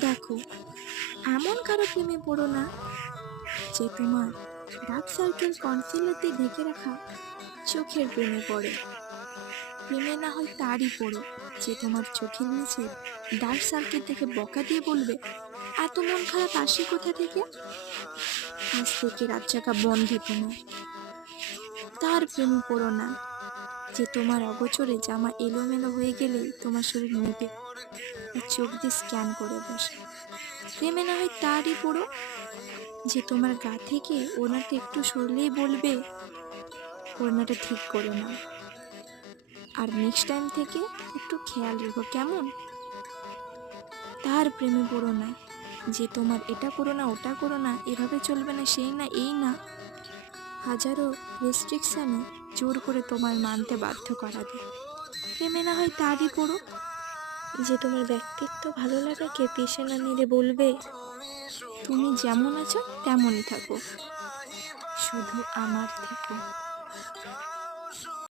দেখো, এমন কারো প্রেমে পড়ো না যে তোমার ডার্ক সার্কেল কনসিলার দিয়ে ঢেকে রাখা চোখের প্রেমে পড়ে। প্রেমে না হয় তারই পড়ো যে তোমার চোখের নিচে ডার্ক সার্কেল থেকে বকা দিয়ে বলবে, এত মন খারাপ আসে কোথা থেকে? আজ থেকে রাত জাগা বন্ধ তোমার। তার প্রেমে পড়ো না যে তোমার অগোচরে জামা এলোমেলো হয়ে গেলেই তোমার শরীর মেপে আর চোখ দিয়ে স্ক্যান করে বসে। প্রেমে না হয় তারই পড়ো যে তোমার গা থেকে ওনাকে একটু সরলেই বলবে, ওড়নাটা ঠিক করে নাও, আর নেক্সট টাইম থেকে একটু খেয়াল রেখো কেমন। তার প্রেমে পড়ো না যে তোমার এটা করো না ওটা করো না, এভাবে চলবে না, সেই না এই না, হাজারো রেস্ট্রিকশানে জোর করে তোমার মানতে বাধ্য করাবে। প্রেমে না হয় তারই পড়ো যে তোমার ব্যক্তিত্ব ভালো লাগাকে পিছনে না নিলে বলবে, তুমি যেমন আছো তেমনই থাকো, শুধু আমার থেকো।